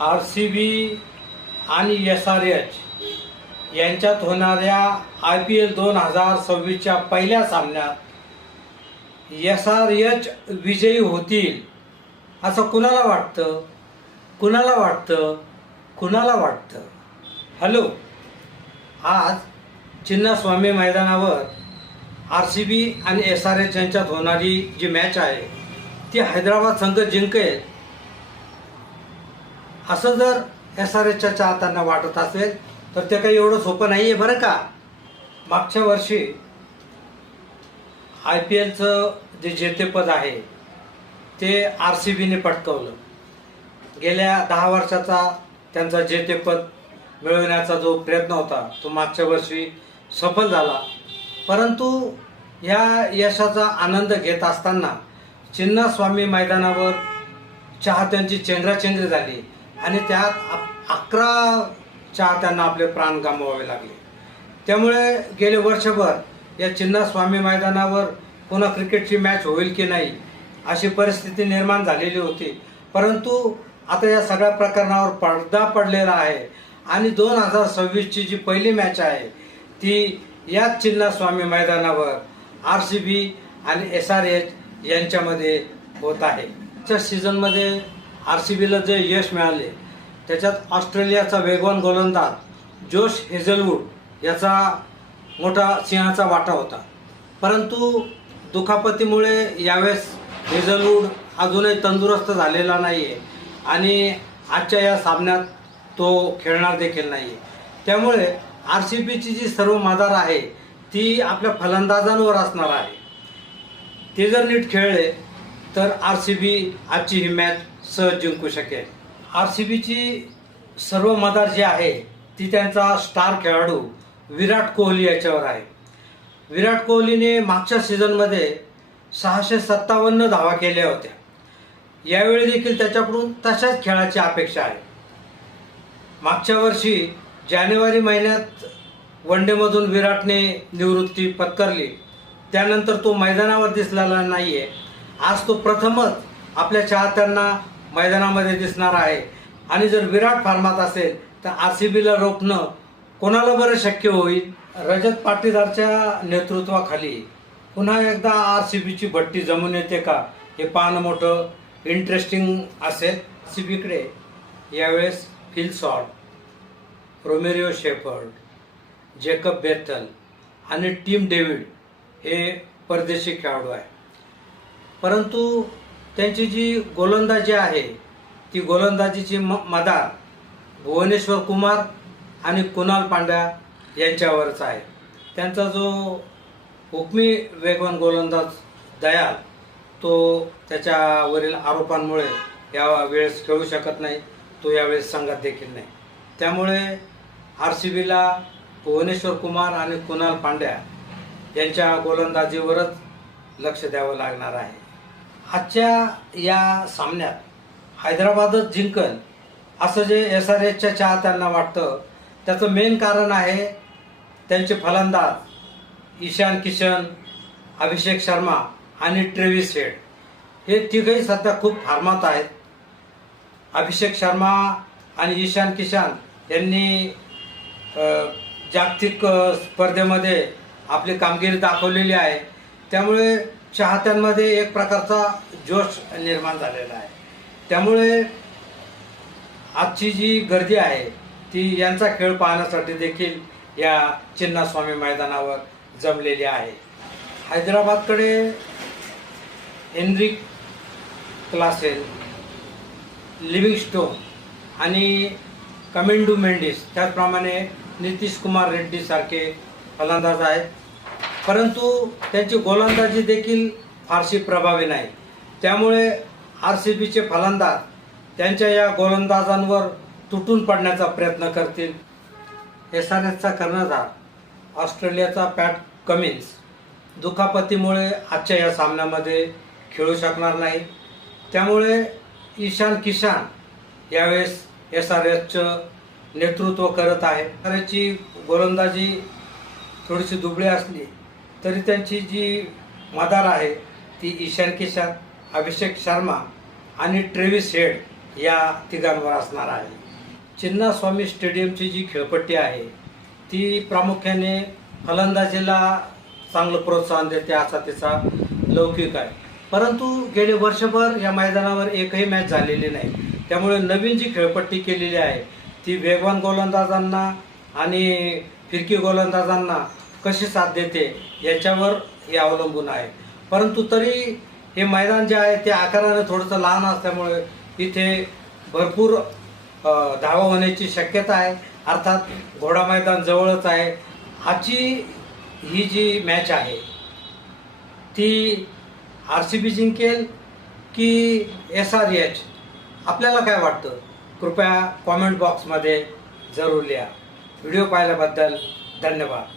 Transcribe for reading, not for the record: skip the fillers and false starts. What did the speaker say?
RCB आणि SRH यांच्यात होणाऱ्या IPL 2026च्या पहिल्या सामन्यात SRH विजयी होतील असं कुणाला वाटतं? हॅलो, आज चिन्नास्वामी मैदानावर RCB आणि SRH यांच्यात होणारी जी मॅच आहे ती हैदराबाद संघ जिंकेल असं जर SRHच्या चाहत्यांना वाटत असेल तर ते काही एवढं सोपं नाही आहे बरं का. मागच्या वर्षी IPLचं जे जेतेपद आहे ते RCBने पटकावलं. गेल्या 10 वर्षाचा त्यांचा जेतेपद मिळवण्याचा जो प्रयत्न होता तो मागच्या वर्षी सफल झाला. परंतु या यशाचा आनंद घेत असताना चिन्नास्वामी मैदानावर चाहत्यांची चेंगराचेंगरी झाली आणि त्यात 11 चाहत्यांना आपले प्राण गमवावे लागले. त्यामुळे गेले वर्षभर या चिन्नास्वामी मैदानावर पुन्हा क्रिकेटची मॅच होईल की नाही अशी परिस्थिती निर्माण झालेली होती. परंतु आता या सगळ्या प्रकरणावर पडदा पडलेला आहे आणि 2026ची जी पहिली मॅच आहे ती याच चिन्नास्वामी मैदानावर RCB आणि SRH यांच्यामध्ये होत आहे. च्या सीझनमध्ये RCBला जे यश मिळाले त्याच्यात ऑस्ट्रेलियाचा वेगवान गोलंदाज जोश हेझलवूड याचा मोठा सिंहाचा वाटा होता. परंतु दुखापतीमुळे यावेळेस हेझलवूड अजूनही तंदुरुस्त झालेला नाही आहे आणि आजच्या या सामन्यात तो खेळणार देखील नाही आहे. त्यामुळे RCBची जी सर्व मदार आहे ती आपल्या फलंदाजांवर असणार आहे. ते जर नीट खेळले तर RCB आजची ही मॅच सहज जिंकू शकेल. RCBची सर्व मदार जी आहे ती त्यांचा स्टार खेळाडू विराट कोहली याच्यावर आहे. विराट कोहलीने मागच्या सीझनमध्ये 657 धावा केल्या होत्या. यावेळी देखील त्याच्याकडून तशाच खेळाची अपेक्षा आहे. मागच्या वर्षी जानेवारी महिन्यात वनडेमधून विराटने निवृत्ती पत्करली. त्यानंतर तो मैदानावर दिसलेला नाही आहे. आज तो प्रथमच आपल्या चाहत्यांना मैदानामध्ये दिसणार आहे आणि जर विराट फॉर्मात असेल तर RCBला रोखणं कोणाला बरं शक्य होईल. रजत पाटीदारच्या नेतृत्वाखाली पुन्हा एकदा RCBची भट्टी जमून येते का हे पाहणं मोठं इंटरेस्टिंग असेल. RCBकडे यावेळेस Phil Salt, Romario shepherd, Jacob बेथल आणि टिम डेव्हिड हे परदेशी खेळाडू आहे. परंतु त्यांची जी गोलंदाजी आहे ती गोलंदाजीची मदार भुवनेश्वर कुमार आणि कुणाल पांड्या यांच्यावरच आहे. त्यांचा जो हुकमी वेगवान गोलंदाज दयाल तो त्याच्यावरील आरोपांमुळे या वेळेस खेळू शकत नाही. तो यावेळेस संघात देखील नाही. त्यामुळे RCBला भुवनेश्वर कुमार आणि कुणाल पांड्या यांच्या गोलंदाजीवरच लक्ष द्यावं लागणार आहे. आजच्या या सामन्यात हैदराबादच जिंकल असं जे SRHच्या चाहत्यांना वाटतं त्याचं मेन कारण आहे त्यांचे फलंदाज ईशान किशन, अभिषेक शर्मा आणि ट्रेव्हिस हेड हे तिघही सध्या खूप फॉर्मात आहेत. अभिषेक शर्मा आणि ईशान किशन यांनी जागतिक स्पर्धेमध्ये आपली कामगिरी दाखवलेली आहे. त्यामुळे चाहत्यांमध्ये एक प्रकारचा जोश निर्माण झालेला आहे. त्यामुळे आजची जी गर्दी आहे ती यांचा खेळ पाहण्यासाठी देखील या चिन्नास्वामी मैदानावर जमलेली आहे. हैदराबादकडे हेनरिक क्लासेन, लिव्हिंगस्टोन आणि कमेंडू मेंडिस त्याचप्रमाणे नितीश कुमार रेड्डी सारखे फलंदाज आहेत. परंतु त्यांची गोलंदाजी देखील फारशी प्रभावी नाही. त्यामुळे RCBचे फलंदाज त्यांच्या या गोलंदाजांवर तुटून पडण्याचा प्रयत्न करतील. SRHचा कर्णधार ऑस्ट्रेलियाचा पॅट कमिन्स दुखापतीमुळे आजच्या या सामन्यामध्ये खेळू शकणार नाही. त्यामुळे ईशान किशन यावेळेस SRHचं नेतृत्व करत आहे. SRHची गोलंदाजी थोडीशी दुबळी असली तरी त्यांची जी मदार आहे ती ईशान किशन, अभिषेक शर्मा आणि ट्रेव्हिस हेड या तिघांवर असणार आहे. चिन्नास्वामी स्टेडियमची जी खेळपट्टी आहे ती प्रामुख्याने फलंदाजीला चांगलं प्रोत्साहन देते असा तिचा लौकिक आहे. परंतु गेले वर्षभर या मैदानावर एकही मॅच झालेली नाही. त्यामुळे नवीन जी खेळपट्टी केलेली आहे ती वेगवान गोलंदाजांना आणि फिरकी गोलंदाजांना कशी साथ देते याच्यावर हे अवलंबून आहे. परंतु तरी हे मैदान जे आहे ते आकाराने थोडंसं लहान असल्यामुळे इथे भरपूर धावा होण्याची शक्यता आहे. अर्थात घोडा मैदान जवळच आहे. आजची ही जी मॅच आहे ती RCB जिंकेल की SRH, आपल्याला काय वाटतं? कृपया कॉमेंट बॉक्समध्ये जरूर लिहा. व्हिडिओ पाहिल्याबद्दल धन्यवाद.